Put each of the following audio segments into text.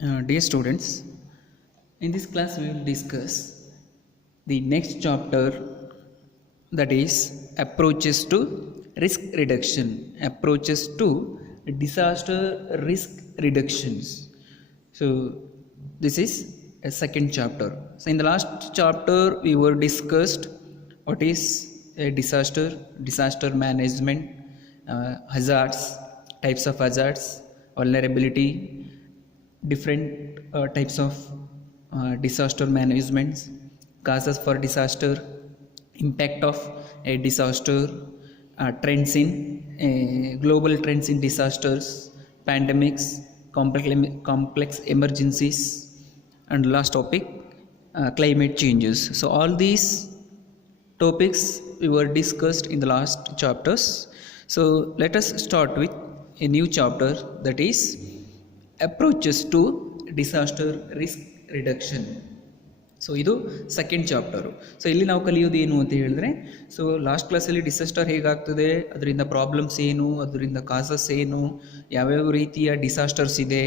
Dear students, in this class we will discuss the next chapter, that is approaches to risk reduction, approaches to disaster risk reductions. So this is a second chapter. So in the last chapter we were discussed what is a disaster management, hazards, types of hazards, vulnerability, different types of disaster managements, causes for disaster, impact of a disaster, trends in global trends in disasters, pandemics, complex emergencies, and last topic, climate changes. So all these topics we were discussed in the last chapters. So let us start with a new chapter, that is approaches to disaster risk reduction. So ಇದು second chapter. So ಇಲ್ಲಿ ನಾವು ಕಲಿಯೋದು ಏನು ಅಂತ ಹೇಳಿದ್ರೆ, so last ಕ್ಲಾಸಲ್ಲಿ disaster ಹೇಗಾಗ್ತದೆ, ಅದರಿಂದ problems ಏನು, ಅದರಿಂದ ಕಾಸಸ್ ಏನು, ಯಾವ್ಯಾವ ರೀತಿಯ ಡಿಸಾಸ್ಟರ್ಸ್ ಇದೆ,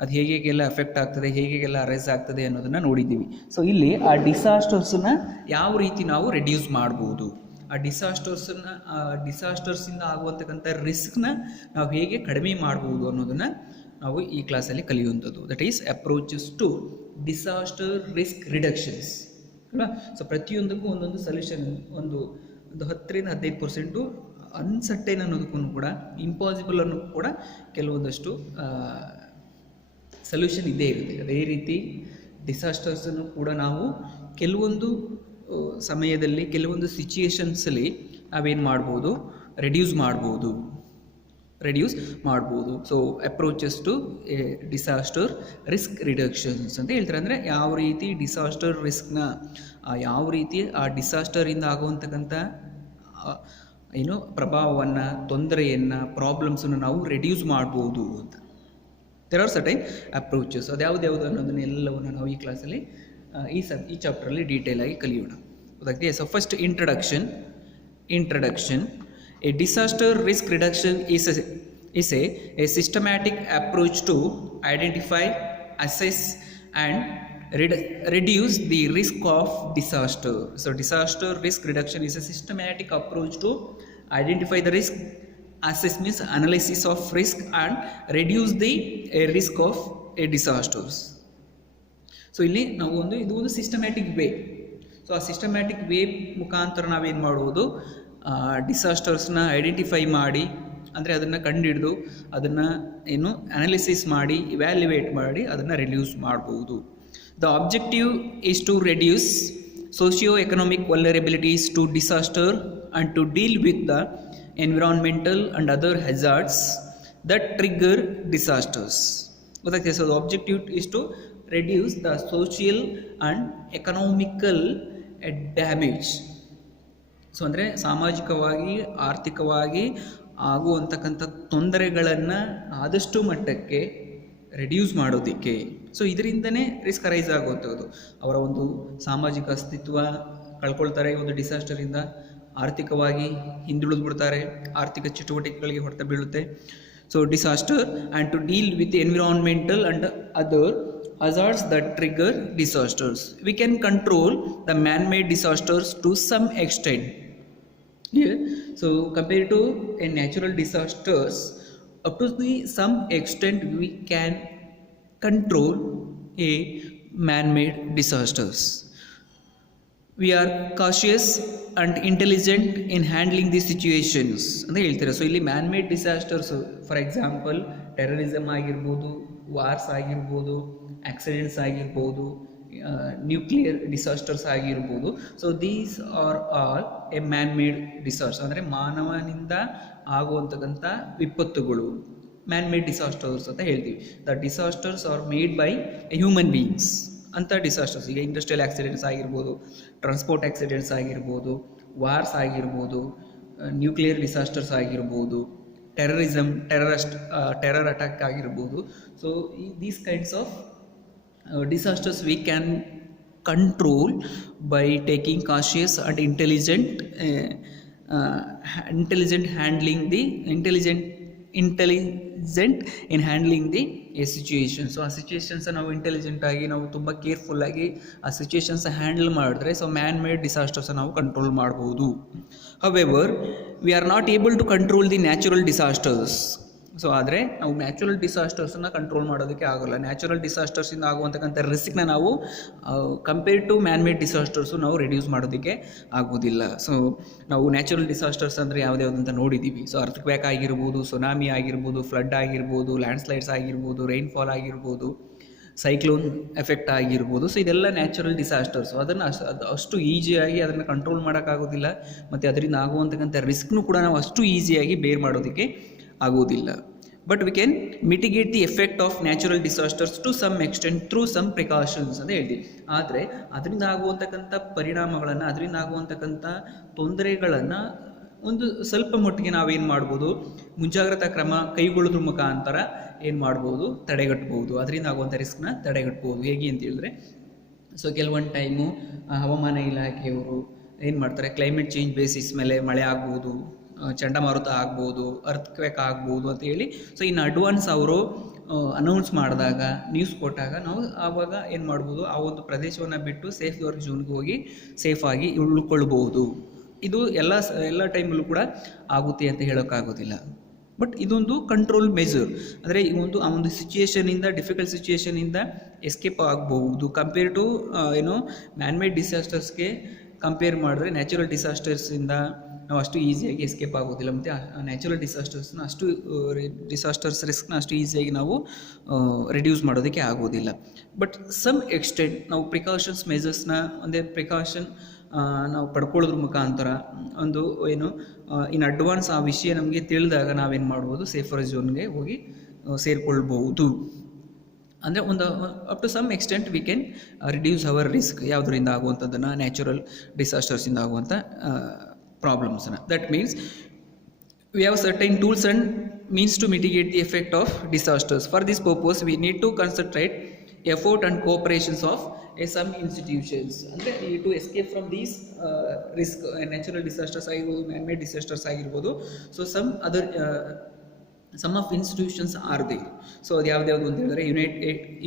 ಅದು ಹೇಗೆಲ್ಲ ಎಫೆಕ್ಟ್ ಆಗ್ತದೆ, ಹೇಗೆಲ್ಲ ಅರೈಸ್ ಆಗ್ತದೆ ಅನ್ನೋದನ್ನು ನೋಡಿದ್ದೀವಿ. ಸೊ ಇಲ್ಲಿ ಆ ಡಿಸಾಸ್ಟರ್ಸನ್ನ ಯಾವ ರೀತಿ ನಾವು ರೆಡ್ಯೂಸ್ ಮಾಡ್ಬೋದು, ಆ ಡಿಸಾಸ್ಟರ್ಸಿಂದ ಆಗುವಂತಕ್ಕಂಥ ರಿಸ್ಕ್ನ ನಾವು ಹೇಗೆ ಕಡಿಮೆ ಮಾಡ್ಬೋದು ಅನ್ನೋದನ್ನು ನಾವು ಈ ಕ್ಲಾಸಲ್ಲಿ ಕಲಿಯುವಂಥದ್ದು. That is approaches to disaster risk reductions ಅಲ್ವಾ. ಸೊ ಪ್ರತಿಯೊಂದಕ್ಕೂ ಒಂದೊಂದು ಸೊಲ್ಯೂಷನ್, ಒಂದು 10-15% ಅನ್ಸರ್ಟೈನ್ ಅನ್ನೋದಕ್ಕೂ ಕೂಡ, ಇಂಪಾಸಿಬಲ್ ಅನ್ನೋ ಕೂಡ ಕೆಲವೊಂದಷ್ಟು ಸೊಲ್ಯೂಷನ್ ಇದ್ದೇ ಇರುತ್ತೆ. ಅದೇ ರೀತಿ ಡಿಸಾಸ್ಟರ್ಸನ್ನು ಕೂಡ ನಾವು ಕೆಲವೊಂದು ಸಮಯದಲ್ಲಿ, ಕೆಲವೊಂದು ಸಿಚುಯೇಷನ್ಸಲ್ಲಿ ನಾವೇನು ಮಾಡ್ಬೋದು, ರೆಡ್ಯೂಸ್ ಮಾಡ್ಬೋದು. So approaches to disaster risk reductions ಅಂತ ಹೇಳ್ತಾರೆ. ಅಂದರೆ ಯಾವ ರೀತಿ ಡಿಸಾಸ್ಟರ್ ರಿಸ್ಕ್ನ, ಯಾವ ರೀತಿ ಆ ಡಿಸಾಸ್ಟರಿಂದ ಆಗುವಂತಕ್ಕಂಥ ಏನು ಪ್ರಭಾವವನ್ನು, ತೊಂದರೆಯನ್ನು, ಪ್ರಾಬ್ಲಮ್ಸನ್ನು ನಾವು ರೆಡ್ಯೂಸ್ ಮಾಡ್ಬೋದು ಅಂತ. There are certain approaches. ಅದ್ಯಾವುದ್ಯಾವುದು ಅನ್ನೋದನ್ನೆಲ್ಲವನ್ನು ನಾವು ಈ ಕ್ಲಾಸಲ್ಲಿ ಈ ಚಾಪ್ಟರಲ್ಲಿ ಡೀಟೇಲ್ ಆಗಿ ಕಲಿಯೋಣ. ಅದಕ್ಕೆ so first introduction. A disaster risk reduction is a systematic approach to identify, assess and reduce the risk of disaster. So disaster risk reduction is a systematic approach to identify the risk, assess means analysis of risk, and reduce the risk of a disasters. So ಇಲ್ಲಿ ನಾವು ಇದು ಒಂದು systematic way. So ಆ systematic way ಮುಖಾಂತರ ನಾವೇನು ಮಾಡುವುದು, ಡಿಸಾಸ್ಟರ್ಸ್ನ identify ಮಾಡಿ, ಅಂದರೆ ಅದನ್ನು ಕಂಡುಹಿಡಿದು ಅದನ್ನು ಏನು ಅನಾಲಿಸಿಸ್ ಮಾಡಿ, ಇವ್ಯಾಲ್ಯುವೇಟ್ ಮಾಡಿ ಅದನ್ನು ರೆಡ್ಯೂಸ್ ಮಾಡ್ಬೋದು. The objective is to reduce socio economic vulnerabilities to disaster and to deal with the environmental and other hazards that trigger disasters. ಗೊತ್ತಾಗ್ತದೆ. So the objective is to reduce the social and economical damage. So ಅಂದರೆ ಸಾಮಾಜಿಕವಾಗಿ, ಆರ್ಥಿಕವಾಗಿ ಆಗುವಂತಕ್ಕಂಥ ತೊಂದರೆಗಳನ್ನು ಆದಷ್ಟು ಮಟ್ಟಕ್ಕೆ reduce ಮಾಡೋದಕ್ಕೆ. So ಇದರಿಂದನೇ risk arise ಆಗುವಂಥದ್ದು. ಅವರ ಒಂದು ಸಾಮಾಜಿಕ ಅಸ್ತಿತ್ವ ಕಳ್ಕೊಳ್ತಾರೆ ಒಂದು ಡಿಸಾಸ್ಟರಿಂದ, ಆರ್ಥಿಕವಾಗಿ ಹಿಂದುಳಿದು ಬಿಡ್ತಾರೆ, ಆರ್ಥಿಕ ಚಟುವಟಿಕೆಗಳಿಗೆ ಹೊಡೆತ ಬೀಳುತ್ತೆ. So disaster and to deal with environmental and other hazards that trigger disasters. We can control the man-made disasters to some extent. Yeah. So compared to a natural disasters, up to some extent we can control a man-made disasters. We are cautious and intelligent in handling these situations ಅಂತ ಹೇಳ್ತಾರೆ. So ಇಲ್ಲಿ man made disasters, for example terrorism ಆಗಿರ್ಬೋದು, wars ಆಗಿರ್ಬೋದು, accidents ಆಗಿರ್ಬೋದು, nuclear disasters ಆಗಿರ್ಬೋದು. So these are all A man made disaster, ಅಂದರೆ ಮಾನವನಿಂದ ಆಗುವಂತಕ್ಕಂಥ ವಿಪತ್ತುಗಳು man made disasters ಅಂತ ಹೇಳ್ತೀವಿ. The disasters are made by human beings ಅಂತ ಡಿಸಾಸ್ಟರ್ಸ್. ಈಗ ಇಂಡಸ್ಟ್ರಿಯಲ್ ಆಕ್ಸಿಡೆಂಟ್ಸ್ ಆಗಿರ್ಬೋದು, ಟ್ರಾನ್ಸ್ಪೋರ್ಟ್ ಆಕ್ಸಿಡೆಂಟ್ಸ್ ಆಗಿರ್ಬೋದು, ವಾರ್ಸ್ ಆಗಿರ್ಬೋದು, ನ್ಯೂಕ್ಲಿಯರ್ ಡಿಸಾಸ್ಟರ್ಸ್ ಆಗಿರ್ಬೋದು, ಟೆರರಿಸಮ್, ಟೆರರ್ ಅಟ್ಯಾಕ್ ಆಗಿರ್ಬೋದು. So these kinds of disasters we can control by taking cautious and intelligent handling the intelligent intelligent in handling the a situation. So ಆ situations ನಾವು ಇಂಟೆಲಿಜೆಂಟಾಗಿ ನಾವು ತುಂಬ ಕೇರ್ಫುಲ್ಲಾಗಿ ಆ ಸಿಚುಯೇಷನ್ಸ್ ಹ್ಯಾಂಡಲ್ ಮಾಡಿದ್ರೆ ಸೊ ಮ್ಯಾನ್ ಮೇಡ್ ಡಿಸಾಸ್ಟರ್ಸ್ ನಾವು ಕಂಟ್ರೋಲ್ ಮಾಡ್ಬೋದು. However we are not able to control the natural disasters. So ಆದರೆ ನಾವು ನ್ಯಾಚುರಲ್ ಡಿಸಾಸ್ಟರ್ಸನ್ನು ಕಂಟ್ರೋಲ್ ಮಾಡೋದಕ್ಕೆ ಆಗೋಲ್ಲ. ನ್ಯಾಚುರಲ್ ಡಿಸಾಸ್ಟರ್ಸಿಂದ ಆಗುವಂತಕ್ಕಂಥ ರಿಸ್ಕ್ನ ನಾವು ಕಂಪೇರ್ ಟು ಮ್ಯಾನ್ ಮೇಡ್ ಡಿಸಾಸ್ಟರ್ಸು ನಾವು ರೆಡ್ಯೂಸ್ ಮಾಡೋದಕ್ಕೆ ಆಗೋದಿಲ್ಲ. ಸೊ ನಾವು ನ್ಯಾಚುರಲ್ ಡಿಸಾಸ್ಟರ್ಸ್ ಅಂದರೆ ಯಾವುದ್ಯಾವುದಂತ ನೋಡಿದ್ದೀವಿ. ಸೊ ಅರ್ಥಕ್ವೇಕ್ ಆಗಿರ್ಬೋದು, ಸುನಾಮಿ ಆಗಿರ್ಬೋದು, ಫ್ಲಡ್ ಆಗಿರ್ಬೋದು, ಲ್ಯಾಂಡ್ಸ್ಲೈಡ್ಸ್ ಆಗಿರ್ಬೋದು, ರೈನ್ಫಾಲ್ ಆಗಿರ್ಬೋದು, ಸೈಕ್ಲೋನ್ ಎಫೆಕ್ಟ್ ಆಗಿರ್ಬೋದು. ಸೊ ಇದೆಲ್ಲ ನ್ಯಾಚುರಲ್ ಡಿಸಾಸ್ಟರ್ಸು. ಅದನ್ನು ಅಷ್ಟು ಈಸಿಯಾಗಿ ಅದನ್ನು ಕಂಟ್ರೋಲ್ ಮಾಡೋಕ್ಕಾಗೋದಿಲ್ಲ, ಮತ್ತು ಅದರಿಂದ ಆಗುವಂತಕ್ಕಂಥ ರಿಸ್ಕ್ನೂ ಕೂಡ ನಾವು ಅಷ್ಟು ಈಸಿಯಾಗಿ ಬೇರ್ ಮಾಡೋದಕ್ಕೆ ಆಗೋದಿಲ್ಲ. But we can mitigate the effect of natural disasters to some extent through some precautions ಅಂತ ಹೇಳ್ತೀವಿ. ಆದರೆ ಅದರಿಂದ ಆಗುವಂತಕ್ಕಂಥ ಪರಿಣಾಮಗಳನ್ನು, ಅದರಿಂದ ಆಗುವಂತಕ್ಕಂಥ ತೊಂದರೆಗಳನ್ನು ಒಂದು ಸ್ವಲ್ಪ ಮಟ್ಟಿಗೆ ನಾವೇನು ಮಾಡ್ಬೋದು, ಮುಂಜಾಗ್ರತಾ ಕ್ರಮ ಕೈಗೊಳ್ಳೋದ್ರ ಮುಖಾಂತರ ಏನು ಮಾಡ್ಬೋದು, ತಡೆಗಟ್ಬೋದು. ಅದರಿಂದ ಆಗುವಂಥ ರಿಸ್ಕ್ನ ತಡೆಗಟ್ಬೋದು. ಹೇಗೆ ಅಂತ ಹೇಳಿದ್ರೆ, ಸೊ ಕೆಲವೊಂದು ಟೈಮು ಹವಾಮಾನ ಇಲಾಖೆಯವರು ಏನು ಮಾಡ್ತಾರೆ, ಕ್ಲೈಮೇಟ್ ಚೇಂಜ್ ಬೇಸಿಸ್ ಮೇಲೆ ಮಳೆ ಆಗ್ಬೋದು, ಚಂಡಮಾರುತ ಆಗ್ಬೋದು, ಅರ್ಥಕ್ವೇಕ್ ಆಗ್ಬೋದು ಅಂತ ಹೇಳಿ ಸೊ ಇನ್ನು ಅಡ್ವಾನ್ಸ್ ಅವರು ಅನೌನ್ಸ್ ಮಾಡಿದಾಗ, ನ್ಯೂಸ್ ಕೊಟ್ಟಾಗ ನಾವು ಆವಾಗ ಏನು ಮಾಡ್ಬೋದು, ಆ ಒಂದು ಪ್ರದೇಶವನ್ನು ಬಿಟ್ಟು ಸೇಫ್ ಝೋನ್ಗೆ ಹೋಗಿ ಸೇಫಾಗಿ ಉಳ್ಕೊಳ್ಬೋದು. ಇದು ಎಲ್ಲ ಟೈಮಲ್ಲೂ ಕೂಡ ಆಗುತ್ತೆ ಅಂತ ಹೇಳೋಕ್ಕಾಗೋದಿಲ್ಲ. ಬಟ್ ಇದೊಂದು ಕಂಟ್ರೋಲ್ ಮೆಜರ್. ಅಂದರೆ ಆ ಒಂದು ಸಿಚುಯೇಷನಿಂದ, ಡಿಫಿಕಲ್ಟ್ ಸಿಚುಯೇಷನಿಂದ ಎಸ್ಕೇಪ್ ಆಗ್ಬೋದು. Compare to man made ಡಿಸಾಸ್ಟರ್ಸ್ಗೆ compare ಮಾಡಿದ್ರೆ ನ್ಯಾಚುರಲ್ ಡಿಸಾಸ್ಟರ್ಸಿಂದ ನಾವು ಅಷ್ಟು ಈಸಿಯಾಗಿ ಎಸ್ಕೇಪ್ ಆಗೋದಿಲ್ಲ. ಮತ್ತು ನ್ಯಾಚುರಲ್ ಡಿಸಾಸ್ಟರ್ಸ್ ರಿಸ್ಕ್ನ ಅಷ್ಟು ಈಸಿಯಾಗಿ ನಾವು ರಿಡ್ಯೂಸ್ ಮಾಡೋದಕ್ಕೆ ಆಗೋದಿಲ್ಲ. ಬಟ್ ಸಮ್ ಎಕ್ಸ್ಟೆಂಟ್ ನಾವು ಪ್ರಿಕಾಷನ್ಸ್ ಮೆಜರ್ಸ್ನ ಪ್ರಿಕಾಷನ್ ನಾವು ಪಡ್ಕೊಳ್ಳೋದ್ರ ಮುಖಾಂತರ ಇನ್ ಅಡ್ವಾನ್ಸ್ ಆ ವಿಷಯ ನಮಗೆ ತಿಳಿದಾಗ ನಾವೇನು ಮಾಡ್ಬೋದು, ಸೇಫರ್ ಝೋನ್ಗೆ ಹೋಗಿ ಸೇರಿಕೊಳ್ಬೋದು. ಅಂದರೆ up to some extent we can reduce our risk, ಯಾವುದರಿಂದ ಆಗುವಂಥದ್ದನ್ನು, ನ್ಯಾಚುರಲ್ ಡಿಸಾಸ್ಟರ್ಸಿಂದ ಆಗುವಂಥ ಪ್ರಾಬ್ಲಮ್ಸನ್ನು. That means we have certain tools and means to mitigate the effect of disasters. For this purpose we need to concentrate effort and cooperations of some institutions. ಅಂದರೆ to escape from these risk, natural disasters ಆಗಿರ್ಬೋದು, man made disasters ಆಗಿರ್ಬೋದು. So some of institutions are there. So ಅದು ಯಾವ್ದು ಅಂತ ಹೇಳಿದ್ರೆ,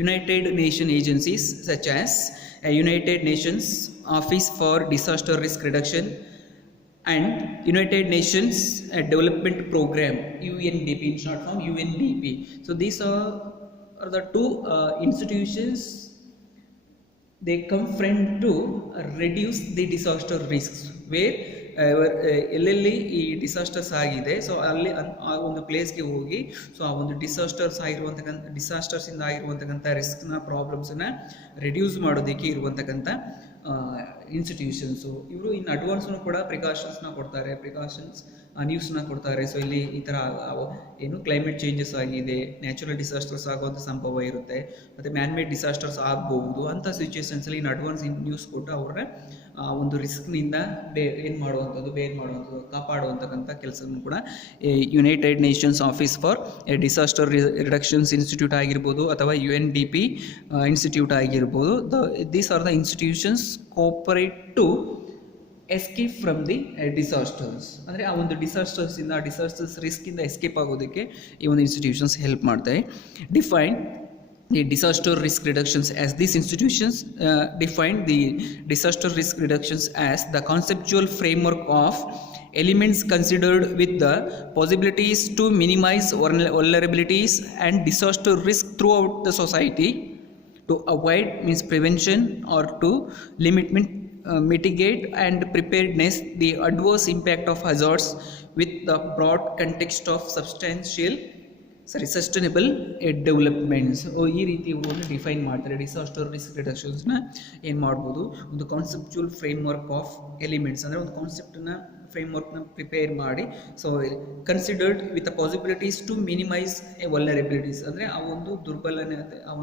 United nation agencies such as United Nations Office for Disaster Risk Reduction and United Nations Development Program, UNDP in short form, UNDP. So these are the two institutions. They come friend to reduce the disaster risks. Where ಎಲ್ಲೆಲ್ಲಿ ಈ disasters ಆಗಿದೆ, so ಅಲ್ಲಿ ಆ ಒಂದು ಪ್ಲೇಸ್ಗೆ ಹೋಗಿ so ಆ ಒಂದು ಡಿಸಾಸ್ಟರ್ಸಿಂದ ಆಗಿರುವಂತಕ್ಕಂಥ ರಿಸ್ಕ್ನ ಪ್ರಾಬ್ಲಮ್ಸನ್ನ ರೆಡ್ಯೂಸ್ ಮಾಡೋದಕ್ಕೆ ಇರುವಂತಕ್ಕಂಥ ಇನ್ಸ್ಟಿಟ್ಯೂಷನ್ಸು. ಇವರು ಇನ್ನು ಅಡ್ವಾನ್ಸ್ನು ಕೂಡ ಪ್ರಿಕಾಷನ್ಸ್ನ ಕೊಡ್ತಾರೆ, ನ್ಯೂಸ್ನ ಕೊಡ್ತಾರೆ. ಸೊ ಇಲ್ಲಿ ಈ ಥರ ಕ್ಲೈಮೇಟ್ ಚೇಂಜಸ್ ಆಗಿದೆ, ನ್ಯಾಚುರಲ್ ಡಿಸಾಸ್ಟರ್ಸ್ ಆಗುವಂಥ ಸಂಭವ ಇರುತ್ತೆ, ಮತ್ತು ಮ್ಯಾನ್ ಮೇಡ್ ಡಿಸಾಸ್ಟರ್ಸ್ ಆಗ್ಬೋದು. ಅಂಥ ಸಿಚುವೇಶನ್ಸಲ್ಲಿ ಇನ್ನು ಅಡ್ವಾನ್ಸ್ ನ್ಯೂಸ್ ಕೊಟ್ಟು ಅವ್ರನ್ನ ಒಂದು ರಿಸ್ಕ್ನಿಂದ ಬೇರ್ ಮಾಡುವಂಥದ್ದು, ಕಾಪಾಡುವಂತಕ್ಕಂಥ ಕೆಲಸವನ್ನು ಕೂಡ United Nations office for disaster reductions institute ಆಗಿರ್ಬೋದು, ಅಥವಾ UNDP ಇನ್ಸ್ಟಿಟ್ಯೂಟ್ ಆಗಿರ್ಬೋದು. These are the institutions cooperate to escape from the disasters. ಅಂದರೆ ಆ ಒಂದು ಡಿಸಾಸ್ಟರ್ಸ್ ರಿಸ್ಕಿಂದ ಎಸ್ಕೇಪ್ ಆಗೋದಕ್ಕೆ ಈ ಒಂದು ಇನ್ಸ್ಟಿಟ್ಯೂಷನ್ಸ್ ಹೆಲ್ಪ್ ಮಾಡ್ತವೆ. Define the disaster risk reductions as these institutions define the disaster risk reductions as the conceptual framework of elements considered with the possibilities to minimize vulnerabilities and disaster risk throughout the society, to avoid prevention or to mitigate and preparedness the adverse impact of hazards with the broad context of sustainable developments. ಈ ರೀತಿ ಇವರು define ಮಾಡ್ತಾರೆ. Disaster risk ರಿಡಕ್ಷನ್ಸ್ನ ಏನು ಮಾಡ್ಬೋದು, ಒಂದು conceptual framework of elements, ಅಂದರೆ ಒಂದು ಕಾನ್ಸೆಪ್ಟನ್ನ ಫ್ರೇಮ್ವರ್ಕ್ನ ಪ್ರಿಪೇರ್ ಮಾಡಿ, so considered with the possibilities to minimise vulnerabilities, ಅಂದರೆ ಆ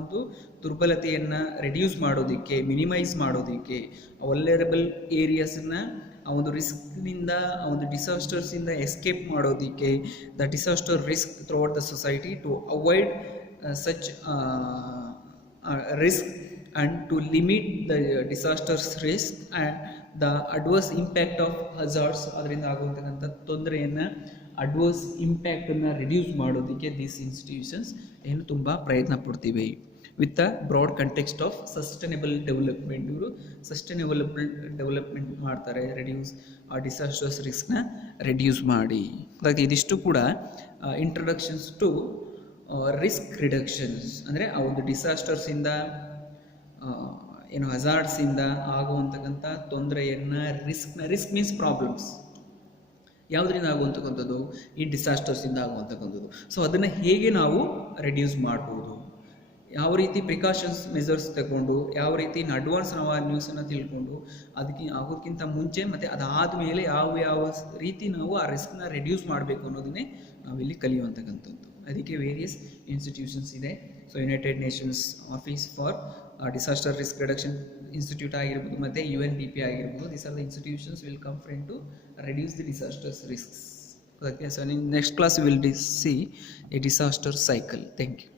ಒಂದು ದುರ್ಬಲತೆಯನ್ನು ರೆಡ್ಯೂಸ್ ಮಾಡೋದಕ್ಕೆ, ಮಿನಿಮೈಸ್ ಮಾಡೋದಕ್ಕೆ, ವಲ್ನರಬಲ್ ಏರಿಯಾಸನ್ನು ಆ ಒಂದು ರಿಸ್ಕ್ನಿಂದ, ಆ ಒಂದು ಡಿಸಾಸ್ಟರ್ಸಿಂದ ಎಸ್ಕೇಪ್ ಮಾಡೋದಕ್ಕೆ, the disaster risk throughout the society, to avoid such risk and to limit the disasters risk and the adverse impact of hazards, ಅದರಿಂದ ಆಗುವಂತಕ್ಕಂಥ ತೊಂದರೆಯನ್ನು, ಅಡ್ವರ್ಸ್ ಇಂಪ್ಯಾಕ್ಟನ್ನು ರಿಡ್ಯೂಸ್ ಮಾಡೋದಕ್ಕೆ ದೀಸ್ ಇನ್ಸ್ಟಿಟ್ಯೂಷನ್ಸ್ ಏನು ತುಂಬ ಪ್ರಯತ್ನ ಪಡ್ತಿವೆ. With a broad context of sustainable development, ಇವರು ಸಸ್ಟೈನಬಲ್ ಡೆವಲಪ್ಮೆಂಟ್ ಮಾಡ್ತಾರೆ, ರೆಡ್ಯೂಸ್ ಆ ಡಿಸಾಸ್ಟರ್ಸ್ ರಿಸ್ಕ್ನ ರೆಡ್ಯೂಸ್ ಮಾಡಿ. ಹಾಗಾಗಿ ಇದಿಷ್ಟು ಕೂಡ ಇಂಟ್ರೊಡಕ್ಷನ್ಸ್ ಟು ರಿಸ್ಕ್ ರಿಡಕ್ಷನ್ಸ್, ಅಂದರೆ ಆ ಒಂದು ಡಿಸಾಸ್ಟರ್ಸಿಂದ ಏನು ಹಜಾರ್ಡ್ಸಿಂದ ಆಗುವಂತಕ್ಕಂಥ ತೊಂದರೆಯನ್ನು, ರಿಸ್ಕ್ ಮೀನ್ಸ್ ಪ್ರಾಬ್ಲಮ್ಸ್, ಯಾವುದರಿಂದ ಆಗುವಂತಕ್ಕಂಥದ್ದು, ಈ ಡಿಸಾಸ್ಟರ್ಸಿಂದ ಆಗುವಂತಕ್ಕಂಥದ್ದು. ಸೊ ಅದನ್ನು ಹೇಗೆ ನಾವು ರೆಡ್ಯೂಸ್ ಮಾಡ್ಬೋದು, ಯಾವ ರೀತಿ ಪ್ರಿಕಾಷನ್ಸ್ ಮೆಜರ್ಸ್ ತಗೊಂಡು, ಯಾವ ರೀತಿ ಇನ್ನು ಅಡ್ವಾನ್ಸ್ ನಾವು ಆ ನ್ಯೂಸನ್ನು ತಿಳ್ಕೊಂಡು ಅದಕ್ಕೆ ಆಗೋದಕ್ಕಿಂತ ಮುಂಚೆ ಮತ್ತು ಅದಾದ ಮೇಲೆ ಯಾವ ರೀತಿ ನಾವು ಆ ರಿಸ್ಕ್ನ ರೆಡ್ಯೂಸ್ ಮಾಡಬೇಕು ಅನ್ನೋದನ್ನೇ ನಾವಿಲ್ಲಿ ಕಲಿಯುವಂತಕ್ಕಂಥದ್ದು. ಅದಕ್ಕೆ ವೇರಿಯಸ್ ಇನ್ಸ್ಟಿಟ್ಯೂಷನ್ಸ್ ಇದೆ. So United Nations office for disaster risk reduction institute ಆಗಿರ್ಬೋದು, ಮತ್ತು UNDP ಆಗಿರ್ಬೋದು. These are the institutions will come friend to reduce the disasters risks. Okay, so in next class we will see a disaster cycle. Thank you.